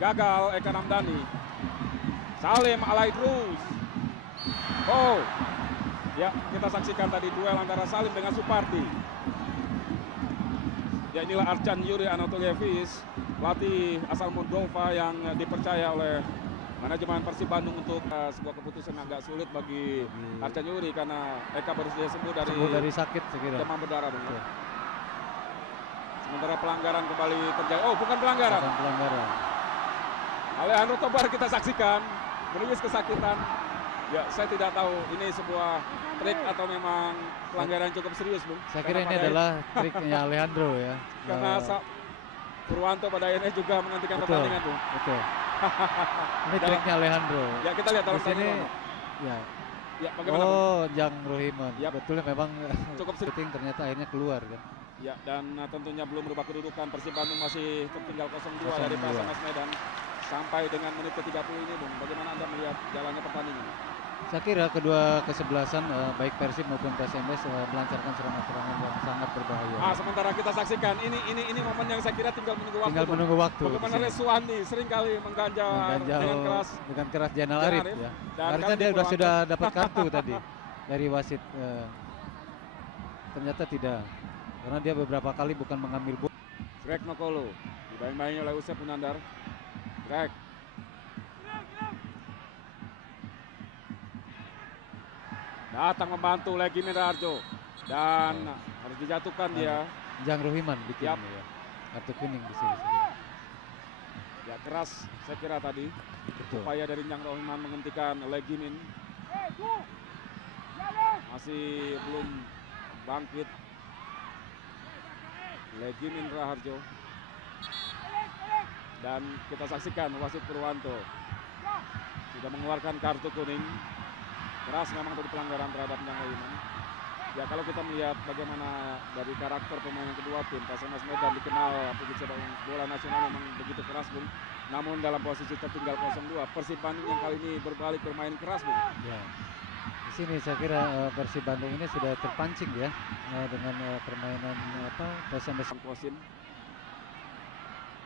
gagal Eka Ramdhani. Salim alay terus. Oh, ya kita saksikan tadi duel antara Salim dengan Supardi. Ya inilah Arcan Yuri Anatolievic, pelatih asal Moldova yang dipercaya oleh manajemen Persib Bandung untuk sebuah keputusan agak sulit bagi Arcan Yuri karena Eka baru saja sembuh dari sakit segera. demam berdarah. Benar. Sementara pelanggaran kembali terjadi. Oh, bukan pelanggaran. Bukan pelanggaran. Alejandro Tobar kita saksikan menangis kesakitan. Ya, saya tidak tahu ini sebuah trik atau memang pelanggaran cukup serius, Bung. Saya kira ini adalah triknya Alejandro ya. Karena Purwanto pada akhirnya juga menghentikan pertandingan, Bung. Betul. Ini triknya Alejandro. Ya, kita lihat dalam sini. Ya. Ya, bagaimana, Jang Rohiman. Ya. Betulnya memang cukup shooting ternyata akhirnya keluar kan. Ya, dan tentunya belum berubah kedudukan. Persib Bandung masih tertinggal 0-2 dari PSMS Medan sampai dengan menit ke-30 ini, Bung. Bagaimana Anda melihat jalannya pertandingan? Saya kira kedua kesebelasan baik Persib maupun PSMS melancarkan serangan-serangan yang sangat berbahaya. Sementara kita saksikan ini momen yang saya kira tinggal menunggu waktu. Tinggal menunggu waktu. Bagaimana Reswandi seringkali mengganjal dengan keras Jainal Arif ya. Harusnya dia sudah dapat kartu tadi dari wasit. Ternyata tidak. Karena dia beberapa kali bukan mengambil bola. Greg Nokolo dibayang-bayangi oleh Usep Munandar. Greg. Datang membantu Legi Minarjo dan harus dijatuhkan dia. Jang Rohiman bikin ya. Kartu kuning di sini. Ya keras saya kira tadi. Betul. Upaya dari Jang Rohiman menghentikan Legimin. Masih belum bangkit. Legimin Raharjo. Dan kita saksikan wasit Purwanto sudah mengeluarkan kartu kuning. Keras memang tadi pelanggaran terhadap Jang Rohiman. Ya kalau kita melihat bagaimana dari karakter pemain yang kedua tim, PSMS Medan dikenal publik sepak bola nasional memang begitu keras, Bung. Namun dalam posisi tertinggal 0-2, Persib Bandung yang kali ini berbalik bermain keras, Bung. Ya. Di sini saya kira Persib Bandung ini sudah terpancing ya dengan permainan PSMS Kosin.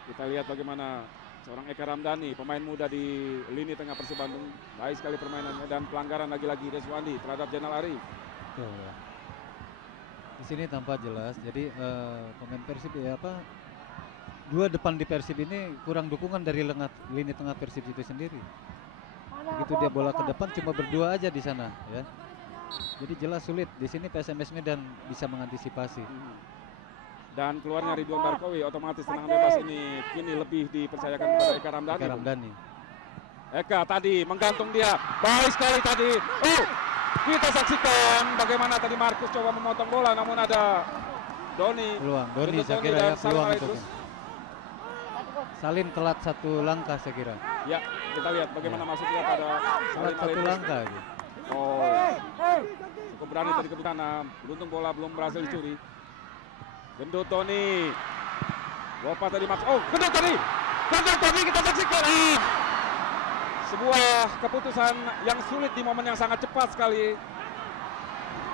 Kita lihat bagaimana seorang Eka Ramdhani, pemain muda di lini tengah Persib Bandung, baik sekali permainannya dan pelanggaran lagi-lagi Reswandi terhadap Jainal Arif. Betul. Di sini tampak jelas. Jadi pemain Persib dua depan di Persib ini kurang dukungan dari lini tengah Persib itu sendiri. Begitu dia bola ke depan cuma berdua aja di sana ya. Jadi jelas sulit. Di sini PSMS Medan bisa mengantisipasi. Dan keluarnya Ridwan Barkowi, otomatis tendangan bebas ini kini lebih dipercayakan kepada Eka Ramdhani. Eka tadi menggantung dia, baik sekali tadi. Kita saksikan bagaimana tadi Markus coba memotong bola, namun ada Doni. Doni saya kira ya peluang itu. Salim telat satu langkah saya kira. Ya, kita lihat bagaimana masuknya pada Salim satu langkah. Cukup berani tadi keputusan. Beruntung bola belum berhasil dicuri. Gendut Tony. Wopa tadi masuk. Gendut Tony. Gendut Tony kita saksikan. Sebuah keputusan yang sulit di momen yang sangat cepat sekali.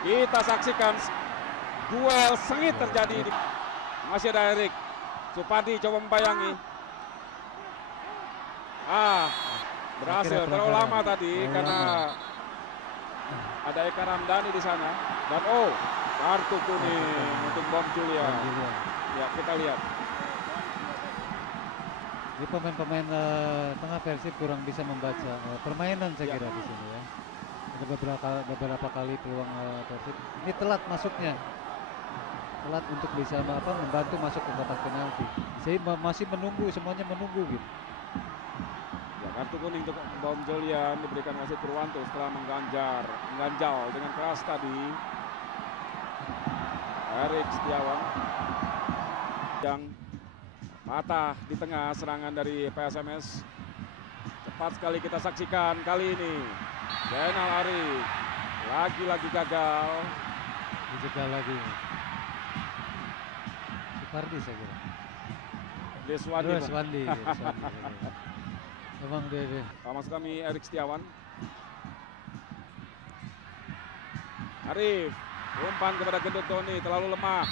Kita saksikan duel sengit terjadi. Masih ada Erik. Supardi coba membayangi. Berhasil. Terlalu lama tadi karena ada Eka Ramdhani di sana. Dan kartu kuning untuk Bom Julian. Ya, kita lihat. Jadi pemain-pemain tengah Persib kurang bisa membaca permainan saya kira di sini ya. Ada beberapa kali peluang Persib. Ini telat masuknya. Telat untuk bisa membantu masuk ke kotak penalti. Saya masih menunggu, semuanya menunggu gitu. Ya, kartu kuning untuk Bom Julian diberikan wasit Purwanto setelah mengganjal dengan keras tadi. Erik Setiawan yang patah di tengah serangan dari PSMS. Cepat sekali kita saksikan kali ini. Jainal Arif lagi-lagi gagal. Dijegal lagi. Supardi saya kira. Deswandi. Memang dia. Maksud kami Erik Setiawan. Arif umpan kepada Gendut Tony, terlalu lemah.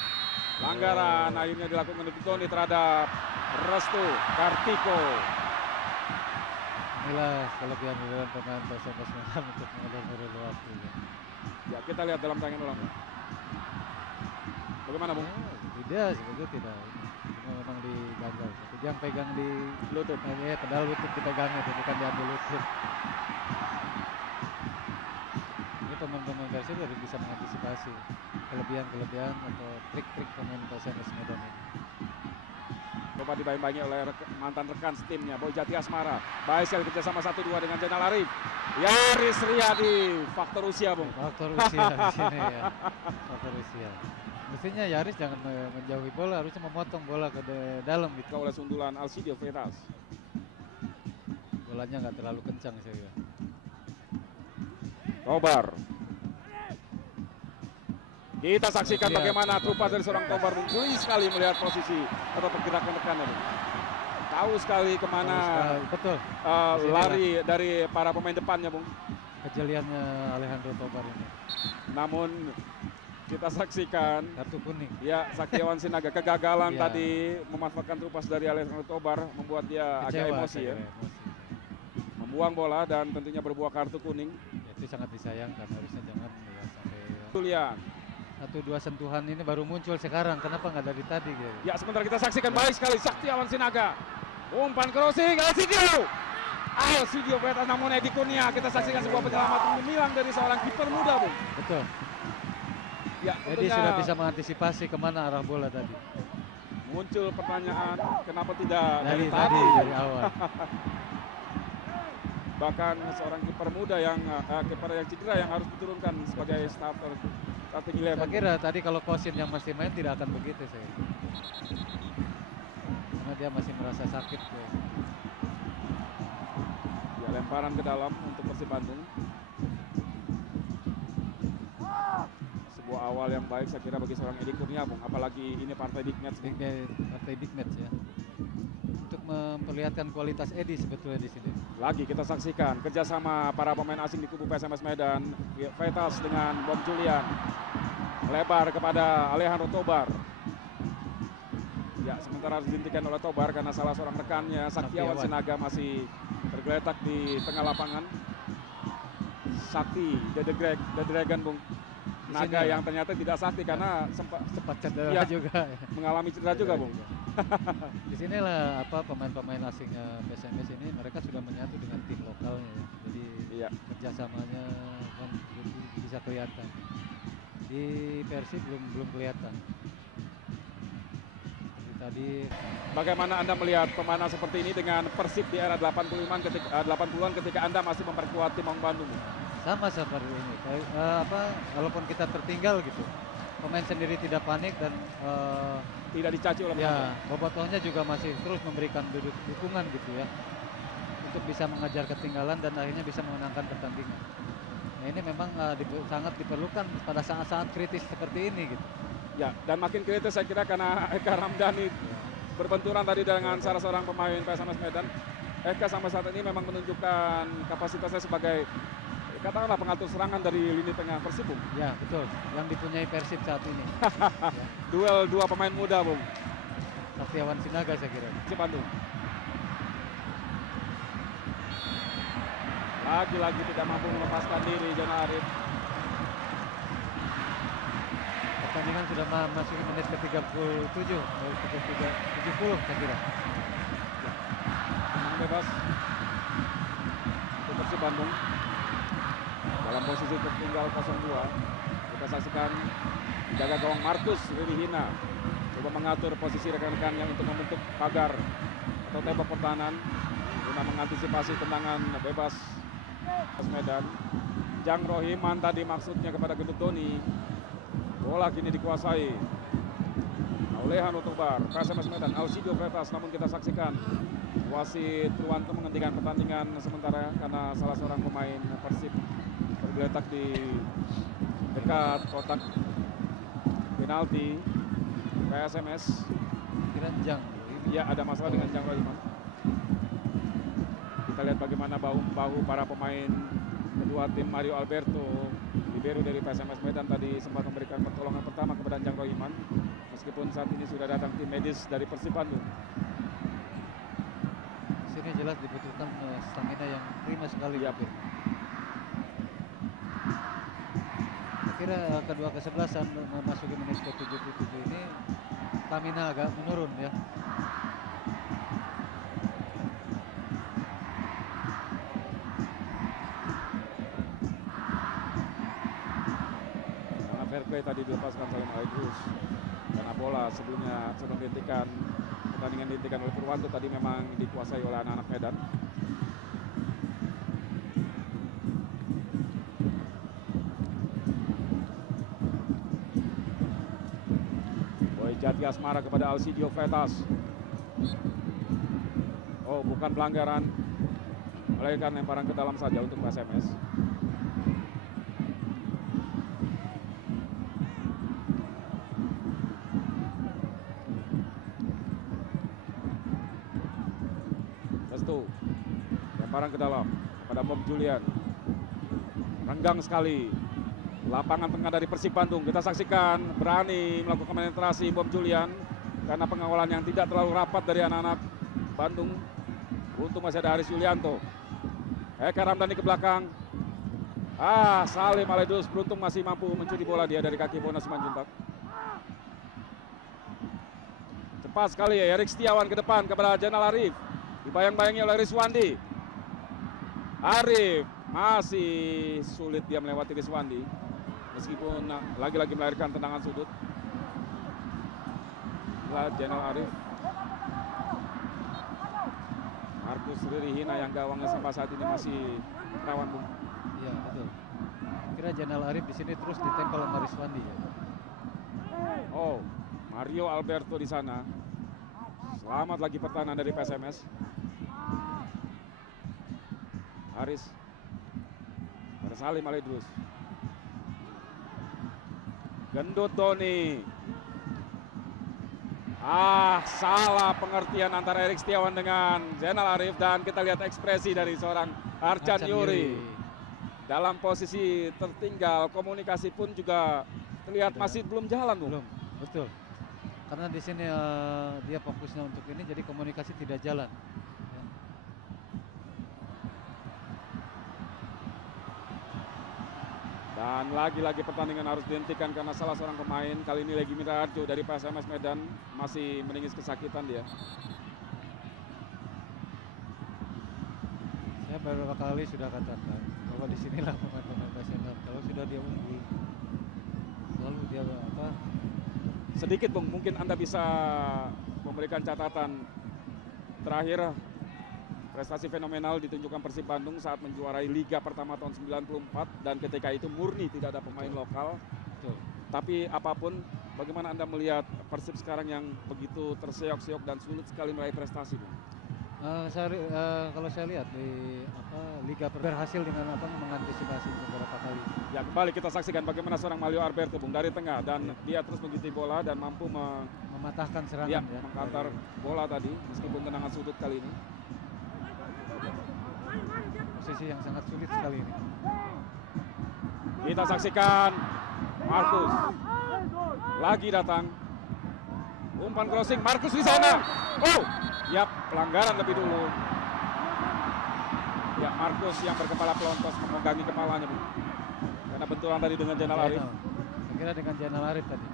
Pelanggaran akhirnya dilakukan Gendut Tony terhadap Restu Kartiko. Inilah kelebihan pemain PSMS Medan untuk mengalir waktu. Ya, kita lihat dalam tayangan ulang. Bagaimana, Bung? Tidak, sebetulnya tidak. Cuma memang digagal. Tapi yang pegang di Lutut. pedal lutut dipegang itu, bukan diambil lutut. Ini pemain-pemain Persib harus bisa mengantisipasi kelebihan atau trik-trik pemain PSMS Medan ini. Coba dibayang-bayangi oleh mantan rekan setimnya, Boy Jati Asmara. Baik sekali kerjasama 1-2 dengan Zainal Arif. Yaris Riyadi, faktor usia, Bung. Faktor usia di sini ya. Faktor usia. Mestinya Yaris jangan menjauhi bola, harusnya memotong bola ke dalam gitu. Oleh sundulan Alcidio Vetas. Bolanya nggak terlalu kencang saya kira. Tobar. Kita saksikan bagaimana trupas dari seorang Tobar, Bung. Jeli sekali melihat posisi atau pergerakan rekannya, Bung. Tahu sekali kemana betul. Lari dari para pemain depannya, Bung. Kejeliannya Alejandro Tobar ini. Namun kita saksikan Kartu kuning. ya, Saktiawan Sinaga kegagalan Ya. tadi memanfaatkan trupas dari Alejandro Tobar, membuat dia agak Kecewa, emosi saya ya. kira, emosi. Membuang bola dan tentunya berbuah kartu kuning. Ya, itu sangat disayangkan, harusnya jangan ya, sampai Julian. 1-2 sentuhan ini baru muncul sekarang, kenapa nggak dari tadi gitu. Ya, sebentar kita saksikan baik sekali Saktiawan Sinaga. Umpan crossing Alcidio Vetas, namun Edi Kurnia, kita saksikan sebuah penyelamatan gemilang dari seorang kiper muda, Bung. Betul. Ya, Jadi sudah bisa mengantisipasi kemana arah bola tadi. muncul pertanyaan kenapa tidak dari Dari awal. Bahkan seorang kiper muda yang kiper yang cedera yang harus diturunkan sebagai starting Saya 11. kira tadi kalau Kosin yang masih main tidak akan begitu saya. Karena dia masih merasa sakit. Ya. Ya, lemparan ke dalam untuk Persib Bandung. Sebuah awal yang baik saya kira bagi seorang Edi Kurnia, Bung. Apalagi ini partai big match. Partai big match ya. Untuk memperlihatkan kualitas Edi sebetulnya di sini. Lagi kita saksikan kerjasama para pemain asing di kubu PSMS Medan. Vetas dengan Bom Julian. Lebar kepada Alejandro Tobar. Ya, sementara harus dihentikan oleh Tobar karena salah seorang rekannya Saktiawan Sinaga masih tergeletak di tengah lapangan. Sakti, The Dragon, Bung. Naga yang ternyata tidak sakti karena sempat cedera juga. mengalami cedera juga, Bung. Di sinilah pemain-pemain asing PSMS ini mereka sudah menyatu dengan tim lokalnya ya. Jadi kerjasamanya kan bisa kelihatan. Di Persib belum kelihatan. Jadi tadi bagaimana Anda melihat pemain seperti ini dengan Persib di era 80-an ketika Anda masih memperkuat tim Maung Bandung? Sama seperti ini. Walaupun kita tertinggal gitu, pemain sendiri tidak panik dan tidak dicaci oleh ya, bobotohnya juga masih terus memberikan dukungan gitu ya, untuk bisa mengejar ketinggalan dan akhirnya bisa memenangkan pertandingan. Nah, ini memang sangat diperlukan pada saat-saat kritis seperti ini gitu. Ya, dan makin kritis saya kira karena Eka Ramdhani berbenturan tadi dengan salah seorang pemain PSMS Medan. Eka sampai saat ini memang menunjukkan kapasitasnya sebagai katakanlah pengatur serangan dari lini tengah Persib, Bung. Ya, betul. Yang dipunyai Persib saat ini. Ya. Duel dua pemain muda, Bung. Saktiawan Sinaga saya kira. Persib Bandung. Lagi-lagi tidak mampu melepaskan diri Zainal Arif. Pertandingan sudah masuk menit ke-37, 70 saya kira. Tenang bebas untuk Persib Bandung. Dalam posisi tertinggal 0-2. Kita saksikan jaga gawang Markus Ririhina coba mengatur posisi rekan-rekannya untuk membentuk pagar atau tembok pertahanan guna mengantisipasi tendangan bebas Medan. Jang Rohiman tadi maksudnya kepada Gendut Doni. Bola kini dikuasai oleh Alejandro Tobar. PSMS Medan, Alcidio Vetas, namun kita saksikan wasit Ruanto menghentikan pertandingan sementara karena salah seorang pemain Persib tergeletak di dekat kotak penalti PSMS. Kira Jang. Ya, ada masalah dengan Jang Rohiman. Kita lihat bagaimana bahu-bahu para pemain kedua tim. Mario Alberto libero dari PSMS Medan tadi sempat memberikan pertolongan pertama kepada Jang Rohiman, meskipun saat ini sudah datang tim medis dari Persib Bandung. sini jelas dibutuhkan stamina yang prima sekali. Iya. Mungkin. Saya kira kedua kesebelasan memasuki menit ke 77 ini stamina agak menurun ya. Karena fair play tadi dilepaskan Salim Aidrus. Karena bola sebelumnya sebelum dihentikan, pertandingan dihentikan oleh Purwanto tadi memang dikuasai oleh anak-anak Medan. Boy Jati Asmara kepada Alcidio Freitas. Oh, bukan pelanggaran, melainkan lemparan ke dalam saja untuk PSMS. Restu, lemparan ke dalam pada Bob Julian. Renggang sekali lapangan tengah dari Persib Bandung. Kita saksikan berani melakukan penetrasi Bob Julian karena pengawalan yang tidak terlalu rapat dari anak-anak Bandung. Untung masih ada Aris Yulianto. Eka Ramdhani ke belakang. Salim Aidrus beruntung masih mampu mencuri bola dia dari kaki Bona Simanjuntak. Cepat sekali ya Erik Setiawan ke depan kepada Jainal Arif. Dibayang-bayangi oleh Rizwandi. Arif masih sulit dia melewati Rizwandi. Meskipun lagi-lagi melahirkan tendangan sudut. Jainal Arif. Markus Ririhina yang gawangnya sampai saat ini masih rawan, Bung. Iya betul. Kira Jainal Arif di sini terus ditempel sama Rizwandi ya. Oh, Mario Alberto di sana. Selamat lagi pertahanan dari PSMS. Haris. Pada Salim Aidrus. Gendut Doni. Salah pengertian antara Erik Setiawan dengan Jainal Arif dan kita lihat ekspresi dari seorang Arcan Yuri. Dalam posisi tertinggal, komunikasi pun juga terlihat masih belum jalan, Bung. Belum, betul. Karena di sini dia fokusnya untuk ini, jadi komunikasi tidak jalan. Dan lagi-lagi pertandingan harus dihentikan karena salah seorang pemain, kali ini Legi Mirarjo dari PSMS Medan, masih meningis kesakitan dia. Saya beberapa kali sudah katakan bahwa di sinilah pemain-pemain PSMS kalau sudah dia unggul, lalu dia Sedikit, Bung, mungkin Anda bisa memberikan catatan terakhir. Prestasi fenomenal ditunjukkan Persib Bandung saat menjuarai Liga pertama tahun 94 dan ketika itu murni tidak ada pemain lokal. Betul. Tapi apapun, bagaimana Anda melihat Persib sekarang yang begitu terseok-seok dan sulit sekali meraih prestasi, Bung? Kalau saya lihat di Liga berhasil dengan mengantisipasi beberapa kali. Ya, kembali kita saksikan bagaimana seorang Mario Alberto, Bung, dari tengah dan dia terus mengikuti bola dan mampu mematahkan serangan mengkantar bola tadi meskipun tendangan sudut kali ini. Posisi yang sangat sulit sekali ini. Kita saksikan Markus lagi datang. Umpan crossing Markus di sana. Oh, ya pelanggaran lebih dulu. Ya, Markus yang berkepala pelontos memegangi kepalanya, Bu. Karena benturan tadi dengan Jainal Arif. Saya kira dengan Jainal Arif tadi.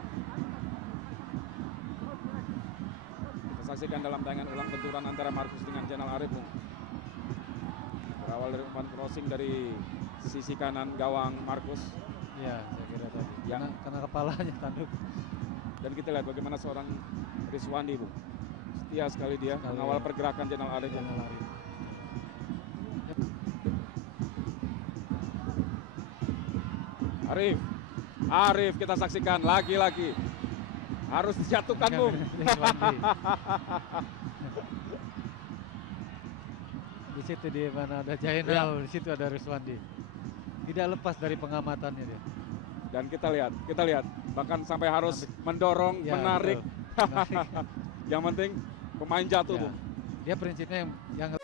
Kita saksikan dalam tayangan ulang benturan antara Markus dengan Jainal Arif, Bung. Berawal dari umpan crossing dari sisi kanan gawang Markus. Ya, saya kira tadi. Ya. Karena kepalanya tanduk. Dan kita lihat bagaimana seorang Rizwandi, Bu. Setia sekali dia mengawal pergerakan Jainal Arif. Arif kita saksikan lagi-lagi harus dijatuhkan, Bung. Di situ di mana ada Jainal, di situ ada Rizwandi. Tidak lepas dari pengamatannya dia. Dan kita lihat bahkan sampai harus mendorong, menarik. Yang penting pemain jatuh, Bung. Dia prinsipnya yang